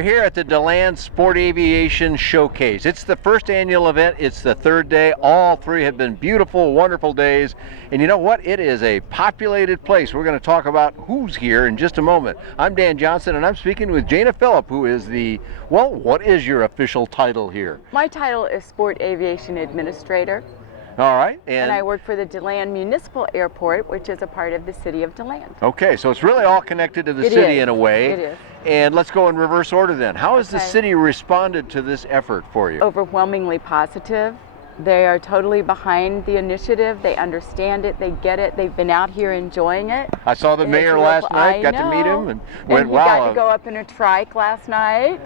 We're here at the DeLand Sport Aviation Showcase. It's the first annual event. It's the third day. All three have been beautiful, wonderful days. And you know what? It is a populated place. We're going to talk about who's here in just a moment. I'm Dan Johnson, and I'm speaking with Jana Phillip, who is what is your official title here? My title is Sport Aviation Administrator. All right. And I work for the DeLand Municipal Airport, which is a part of the city of DeLand. Okay, so it's really all connected to the city in a way. It is. And let's go in reverse order then. How has the city responded to this effort for you? Overwhelmingly positive. They are totally behind the initiative. They understand it. They get it. They've been out here enjoying it. I saw the mayor last night, got to meet him, and went, wow. He got to go up in a trike last night.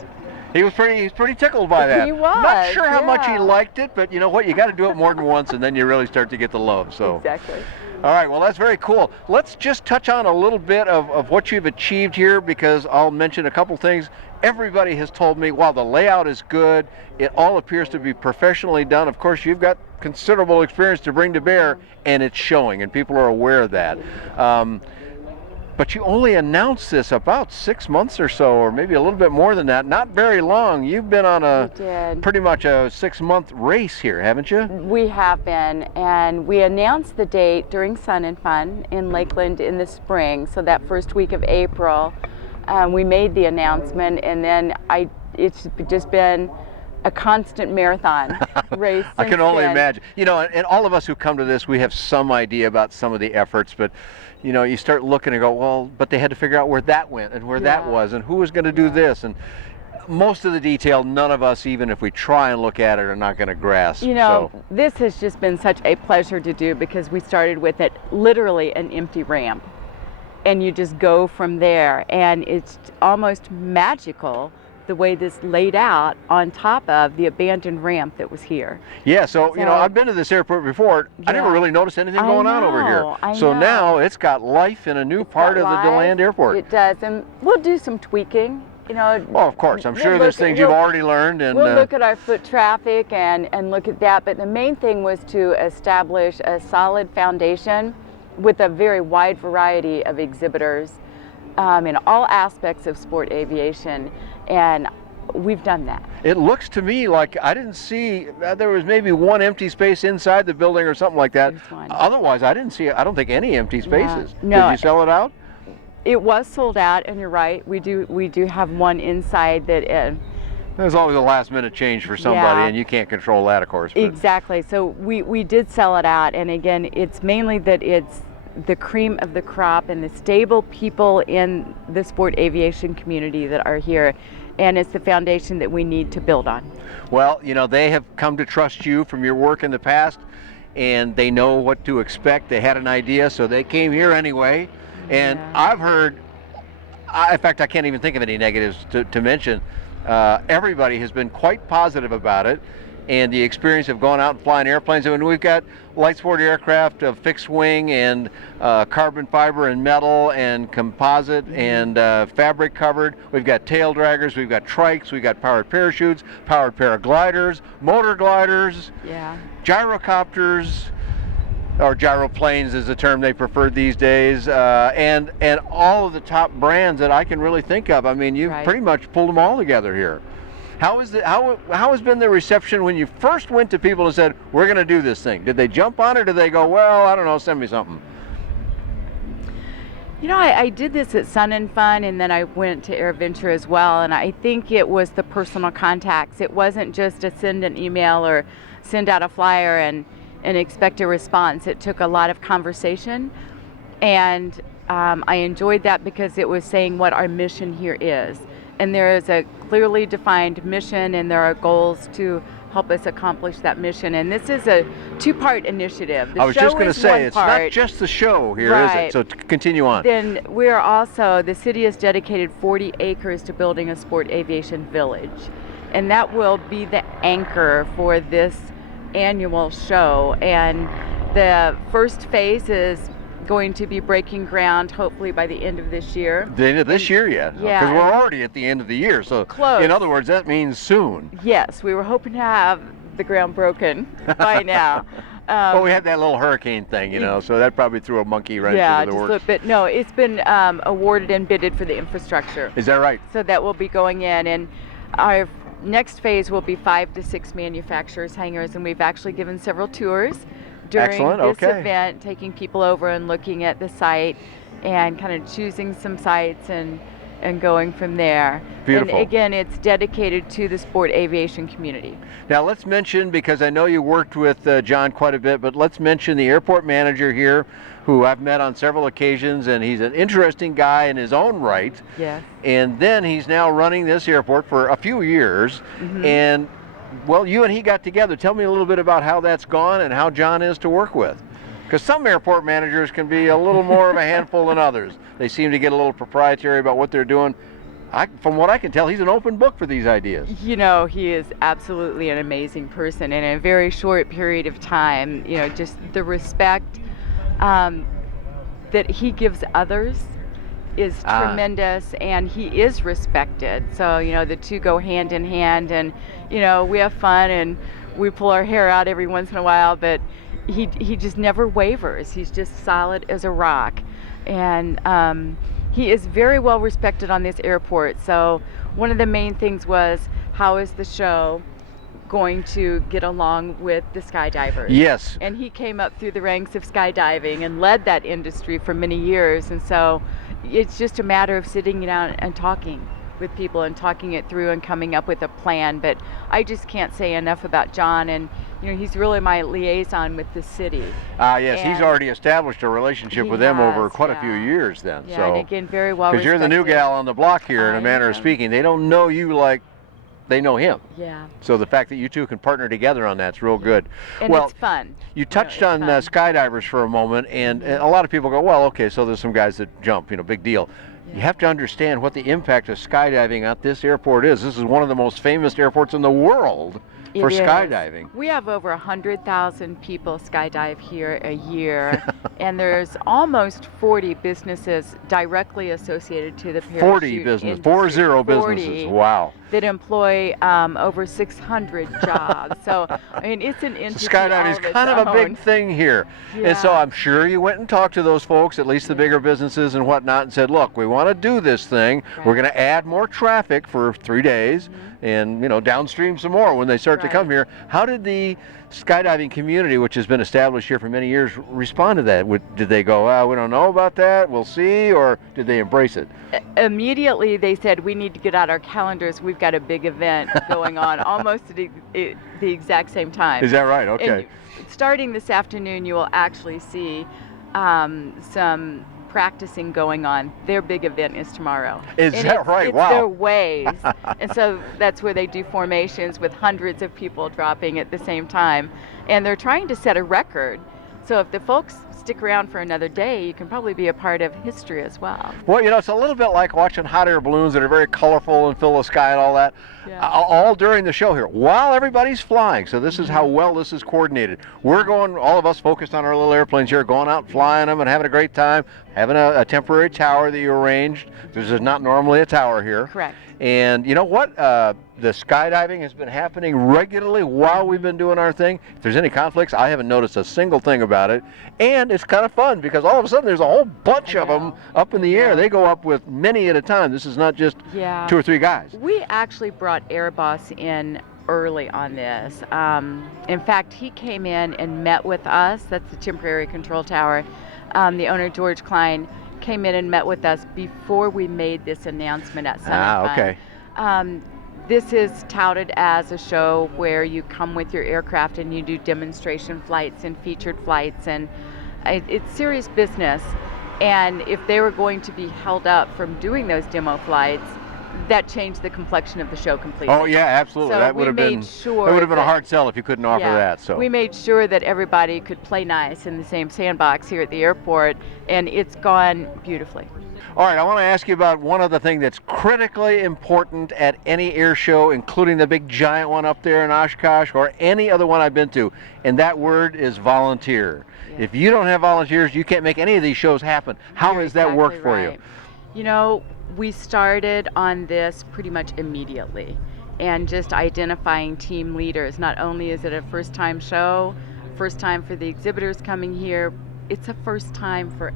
He was pretty tickled by that. He was. Not sure how much he liked it, but you know what? You got to do it more than once, and then you really start to get the love. So. Exactly. All right, well, that's very cool. Let's just touch on a little bit of what you've achieved here, because I'll mention a couple things. Everybody has told me, wow, the layout is good. It all appears to be professionally done. Of course, you've got considerable experience to bring to bear, and it's showing, and people are aware of that. But you only announced this about 6 months or so, or maybe a little bit more than that. Not very long. You've been on pretty much a 6-month race here, haven't you? We have been, and we announced the date during Sun and Fun in Lakeland in the spring. So that first week of April, we made the announcement, and then it's just been a constant marathon race. I can only imagine. You know, and all of us who come to this, we have some idea about some of the efforts, but you know, you start looking and go, well, but they had to figure out where that went and where that was and who was going to do this, and most of the detail, none of us, even if we try and look at it, are not going to grasp. You know, this has just been such a pleasure to do, because we started with it literally an empty ramp, and you just go from there, and it's almost magical the way this laid out on top of the abandoned ramp that was here. Yeah, so you know, I've been to this airport before. I never really noticed anything going on over here. So now it's got life in a new part of the DeLand Airport. It does, and we'll do some tweaking. You know, well, of course, I'm sure there's things you've already learned. And we'll look at our foot traffic and look at that, but the main thing was to establish a solid foundation with a very wide variety of exhibitors in all aspects of sport aviation. And we've done that. It looks to me like I didn't see, there was maybe one empty space inside the building or something like that. Otherwise, I didn't see, I don't think, any empty spaces. No. Did you sell it out? It was sold out, and you're right. We do have one inside that. There's always a last minute change for somebody, and you can't control that, of course. But. Exactly. So we did sell it out, and again, it's mainly that it's the cream of the crop and the stable people in the sport aviation community that are here, and it's the foundation that we need to build on. Well, you know, they have come to trust you from your work in the past, and they know what to expect. They had an idea, so they came here anyway. And I've heard, in fact, I can't even think of any negatives to mention. Everybody has been quite positive about it, and the experience of going out and flying airplanes. And we've got light sport aircraft of fixed wing and carbon fiber and metal and composite and fabric covered. We've got tail draggers, we've got trikes, we've got powered parachutes, powered paragliders, motor gliders, gyrocopters, or gyroplanes is the term they prefer these days, and all of the top brands that I can really think of. I mean, you've pretty much pulled them all together here. How has been the reception when you first went to people and said, we're going to do this thing? Did they jump on it, or did they go, well, I don't know, send me something? You know, I did this at Sun and Fun, and then I went to AirVenture as well, and I think it was the personal contacts. It wasn't just to send an email or send out a flyer and expect a response. It took a lot of conversation, and I enjoyed that because it was saying what our mission here is. And there is a clearly defined mission, and there are goals to help us accomplish that mission. And this is a two-part initiative. I was just going to say, it's not just the show here, is it? So continue on. Then we're also, the city has dedicated 40 acres to building a sport aviation village. And that will be the anchor for this annual show. And the first phase is going to be breaking ground hopefully by the end of this year. The end of this year yet? Yeah. Because we're already at the end of the year, so close. In other words, that means soon. Yes, we were hoping to have the ground broken by now. Well, we had that little hurricane thing, you know, so that probably threw a monkey wrench Yeah, into the just a works. little bit. No, it's been awarded and bidded for the infrastructure. Is that right? So that will be going in, and our next phase will be 5 to 6 manufacturers, hangars, and we've actually given several tours during Excellent, this okay. event, taking people over and looking at the site and kind of choosing some sites and going from there. Beautiful. And again, it's dedicated to the sport aviation community. Now let's mention, because I know you worked with John quite a bit, but let's mention the airport manager here, who I've met on several occasions, and he's an interesting guy in his own right. Yes. And then he's now running this airport for a few years. And well, you and he got together. Tell me a little bit about how that's gone and how John is to work with. Because some airport managers can be a little more of a handful than others. They seem to get a little proprietary about what they're doing. From what I can tell, he's an open book for these ideas. You know, he is absolutely an amazing person. In a very short period of time, you know, just the respect that he gives others is tremendous, and he is respected. So, you know, the two go hand in hand, and, you know, we have fun and we pull our hair out every once in a while, but he just never wavers. He's just solid as a rock. And he is very well respected on this airport. So one of the main things was, how is the show going to get along with the skydivers? Yes. And he came up through the ranks of skydiving and led that industry for many years. And so it's just a matter of sitting down and talking with people and talking it through and coming up with a plan. But I just can't say enough about John, and you know, he's really my liaison with the city. Yes, And he's already established a relationship he with them over has, quite a yeah. few years then. Yeah, So, and again, very well because you're the new respected. gal on the block here, in a I manner of am. speaking. They don't know you like they know him. Yeah. So the fact that you two can partner together on that's real good. And well, it's fun. you touched it's on fun. skydivers for a moment, and a lot of people go, well, okay, so there's some guys that jump, you know, big deal. You have to understand what the impact of skydiving at this airport is. This is one of the most famous airports in the world for It is. skydiving. We have over 100,000 people skydive here a year, and there's almost 40 businesses directly associated to the parachute 40 businesses, industry. 40 40 businesses, wow. that employ over 600 jobs. So, I mean, it's an entity So skydiving is all its kind of a big own. thing here. And so Yeah. I'm sure you went and talked to those folks, at least the bigger businesses and whatnot, and said, look, we want to do this thing. Right. We're going to add more traffic for 3 days and, you know, downstream some more when they start to come Right. here. How did the skydiving community, which has been established here for many years, respond to that? Did they go, we don't know about that, we'll see, or did they embrace it? Immediately they said, we need to get out our calendars. We've got a big event going on almost at the exact same time. Is that right? Okay. And starting this afternoon, you will actually see some practicing going on. Their big event is tomorrow. Is And that right? It's Wow. their waves. And so that's where they do formations with hundreds of people dropping at the same time. And they're trying to set a record. So if the folks stick around for another day, you can probably be a part of history as well. Well, you know, it's a little bit like watching hot air balloons that are very colorful and fill the sky and all that, Yeah. all during the show here, while everybody's flying. So this is how well this is coordinated. We're going, all of us focused on our little airplanes here, going out and flying them and having a great time, having a temporary tower that you arranged. This is not normally a tower here. Correct. And you know what? The skydiving has been happening regularly while we've been doing our thing. If there's any conflicts, I haven't noticed a single thing about it. And it's kind of fun because all of a sudden there's a whole bunch of them up in the air. They go up with many at a time. This is not just Yeah. 2 or 3 guys. We actually brought Airbus in early on this. In fact, he came in and met with us. That's the temporary control tower. The owner, George Klein, came in and met with us before we made this announcement at Sun and Fun. Okay. This is touted as a show where you come with your aircraft and you do demonstration flights and featured flights, and it's serious business. And if they were going to be held up from doing those demo flights, that changed the complexion of the show completely. Oh yeah, absolutely. So That we would have been made sure that would have been a that- hard sell if you couldn't offer Yeah. that. So we made sure that everybody could play nice in the same sandbox here at the airport, and it's gone beautifully. all right, I want to ask you about one other thing that's critically important at any air show, including the big giant one up there in Oshkosh or any other one I've been to, and that word is volunteer. Yeah. If you don't have volunteers, you can't make any of these shows happen. How You're has that worked for exactly you? right. You know, we started on this pretty much immediately, and just identifying team leaders. Not only is it a first-time show first time for the exhibitors coming here. It's a first time for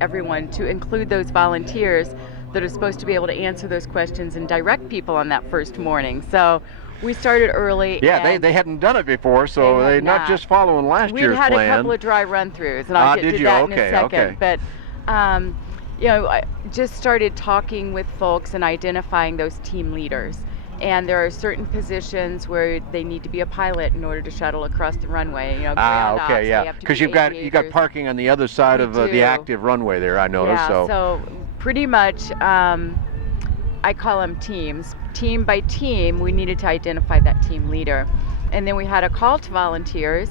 everyone, to include those volunteers that are supposed to be able to answer those questions and direct people on that first morning. So we started early. Yeah, they hadn't done it before, so they're not just following last year's plan. We'd had a couple of dry run-throughs, and I'll get to that in a second. Okay. But I just started talking with folks and identifying those team leaders. And there are certain positions where they need to be a pilot in order to shuttle across the runway. Ground ops, yeah. Because you got parking on the other side of the active runway there, I noticed. Yeah, so pretty much, I call them teams. Team by team, we needed to identify that team leader. And then we had a call to volunteers.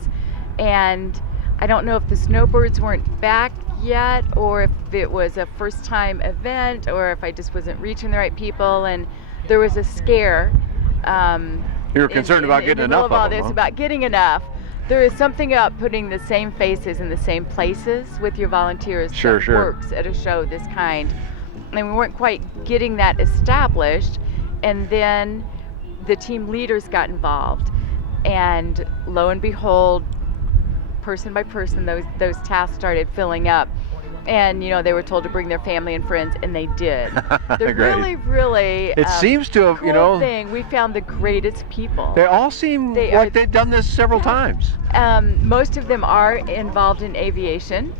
And I don't know if the snowbirds weren't back yet, or if it was a first-time event, or if I just wasn't reaching the right people. And there was a scare. You were concerned about getting enough of them. All this, about getting enough. There is something about putting the same faces in the same places with your volunteers that works at a show this kind. And we weren't quite getting that established. And then the team leaders got involved. And lo and behold, person by person, those tasks started filling up. And they were told to bring their family and friends, and they did. They're really it seems to have, cool thing. We found the greatest people. They all seem like they've done this several times. Most of them are involved in aviation,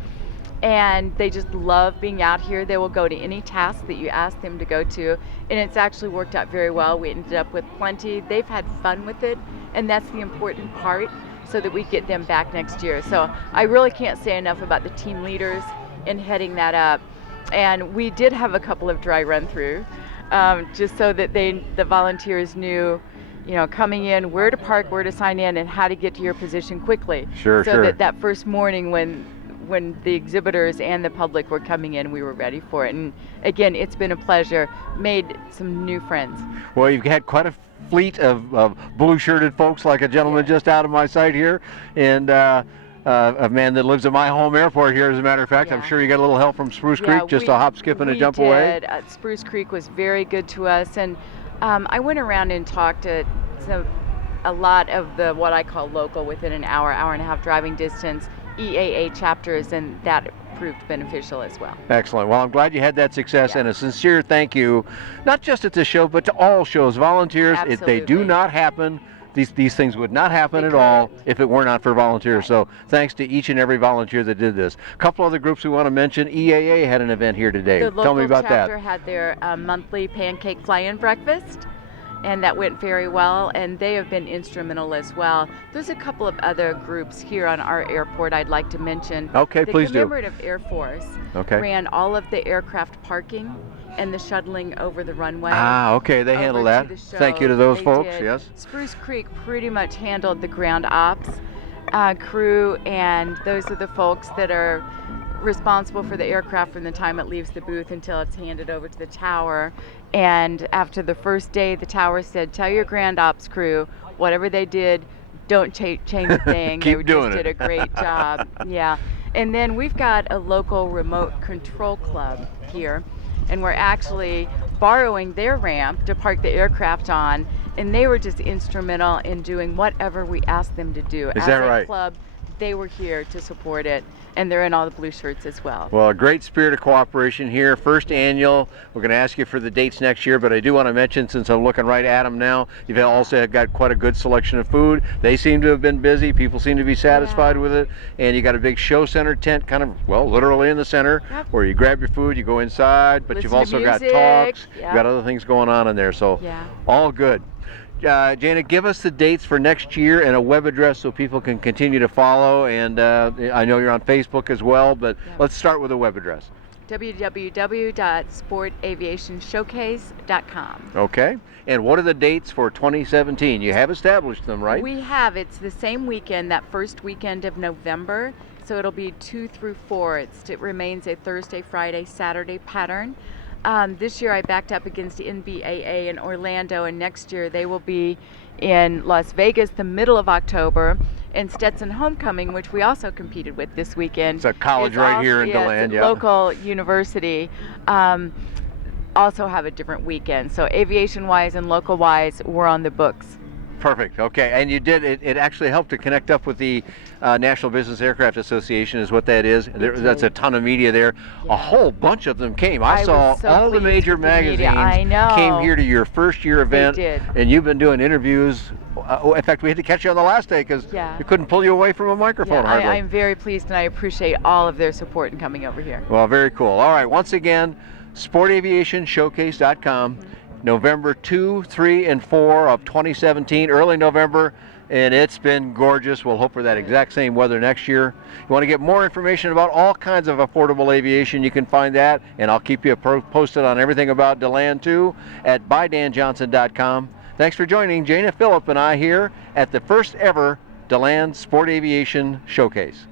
and they just love being out here. They will go to any task that you ask them to go to, and it's actually worked out very well. We ended up with plenty. They've had fun with it, and that's the important part, so that we get them back next year. So I really can't say enough about the team leaders in heading that up. And we did have a couple of dry run-through, just so that the volunteers knew, coming in, where to park, where to sign in, and how to get to your position quickly. So that first morning when the exhibitors and the public were coming in, we were ready for it. And again, it's been a pleasure. Made some new friends. Well, you've had quite a fleet of blue-shirted folks, like a gentleman just out of my sight here, and a man that lives at my home airport here, as a matter of fact. I'm sure you got a little help from Spruce Creek, just a hop, skip, and a jump away. Spruce Creek was very good to us, and I went around and talked to a lot of the what I call local, within an hour and a half driving distance, EAA chapters, and that proved beneficial as well. Excellent. Well, I'm glad you had that success, and a sincere thank you, not just at this show, but to all shows. Volunteers, if they do not happen, these things would not happen at all if it were not for volunteers. So thanks to each and every volunteer that did this. A couple other groups we want to mention. EAA had an event here today. Tell me about that. The local chapter had their monthly pancake fly-in breakfast, and that went very well, and they have been instrumental as well. There's a couple of other groups here on our airport I'd like to mention. Okay, please do. The Commemorative Air Force ran all of the aircraft parking and the shuttling over the runway. Okay, they handled that. Thank you to those folks, yes. Spruce Creek pretty much handled the ground ops crew, and those are the folks that are responsible for the aircraft from the time it leaves the booth until it's handed over to the tower. And after the first day, the tower said, tell your ground ops crew, whatever they did, don't change a thing. Keep doing did a great job. Yeah. And then we've got a local remote control club here, and we're actually borrowing their ramp to park the aircraft on, and they were just instrumental in doing whatever we asked them to do. Is that right? As a club, they were here to support it, and they're in all the blue shirts as well. Well, a great spirit of cooperation here. First annual. We're going to ask you for the dates next year, but I do want to mention, since I'm looking right at them now, you've also got quite a good selection of food. They seem to have been busy. People seem to be satisfied with it. And you got a big show center tent, kind of, well, literally in the center, where you grab your food, you go inside, but you've also got talks, you've got other things going on in there, so all good. Jana, give us the dates for next year and a web address so people can continue to follow. And I know you're on Facebook as well, but let's start with a web address. www.sportaviationshowcase.com. Okay. And what are the dates for 2017? You have established them, right? We have. It's the same weekend, that first weekend of November. So it'll be 2 through 4. It remains a Thursday, Friday, Saturday pattern. This year I backed up against the NBAA in Orlando, and next year they will be in Las Vegas the middle of October, and Stetson Homecoming, which we also competed with this weekend. It's a college right here in DeLand, local university, also have a different weekend. So aviation-wise and local-wise, we're on the books. Perfect. Okay, and you did. It actually helped to connect up with the National Business Aircraft Association, is what that is. That's a ton of media there. Yeah. A whole bunch of them came. I I saw was so all the pleased major with the media. magazines I know. came here to your first year event, did. and you've been doing interviews. In fact, we had to catch you on the last day because Yeah. we couldn't pull you away from a microphone Yeah, hardly. I'm very pleased, and I appreciate all of their support in coming over here. Well, very cool. All right, once again, sportaviationshowcase.com, November 2, 3, and 4 of 2017, early November, and it's been gorgeous. We'll hope for that exact same weather next year. You want to get more information about all kinds of affordable aviation, you can find that, and I'll keep you posted on everything about DeLand too at bydanjohnson.com. Thanks for joining Jana Phillip and I here at the first ever DeLand Sport Aviation Showcase.